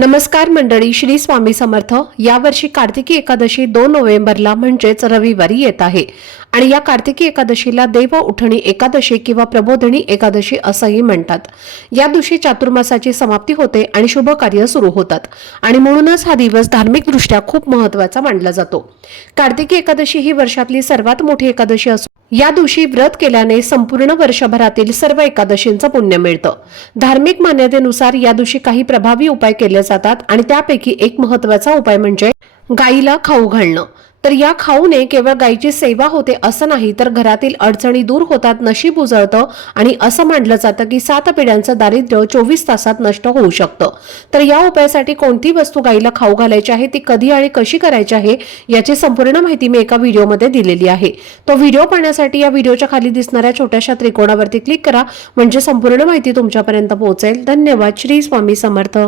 नमस्कार मंडळी, श्री स्वामी समर्थ। यावर्षी कार्तिकी एकादशी 2 नोव्हेंबरला म्हणजेच रविवारी येत आहे आणि या कार्तिकी एकादशीला देव उठणी एकादशी किंवा प्रबोधनी एकादशी असंही म्हणतात। या दिवशी चातुर्मासाची समाप्ती होते आणि शुभ कार्य सुरू होतात आणि म्हणूनच हा दिवस धार्मिक दृष्ट्या खूप महत्त्वाचा मानला जातो। कार्तिकी एकादशी ही वर्षातली सर्वात मोठी एकादशी असून या दिवशी व्रत केल्याने संपूर्ण वर्षभरातील सर्व एकादशींचं पुण्य मिळतं। धार्मिक मान्यतेनुसार या दिवशी काही प्रभावी उपाय केले जातात आणि त्यापैकी एक महत्त्वाचा उपाय म्हणजे गाईला खाऊ घालणं। तर या खाऊने केवळ गायीची सेवा होते असं नाही, तर घरातील अडचणी दूर होतात, नशीब उजळतं आणि असं मानलं जातं की 7 पिढ्यांचं दारिद्र्य 24 तासात नष्ट होऊ शकतं। तर या उपायासाठी कोणती वस्तू गायीला खाऊ घालायची आहे, ती कधी आणि कशी करायची आहे याची संपूर्ण माहिती मी एका व्हिडिओमध्ये दिलेली आहे। तो व्हिडिओ पाहण्यासाठी या व्हिडिओच्या खाली दिसणाऱ्या छोट्याशा त्रिकोणावरती क्लिक करा, म्हणजे संपूर्ण माहिती तुमच्यापर्यंत पोहोचेल। धन्यवाद। श्री स्वामी समर्थ।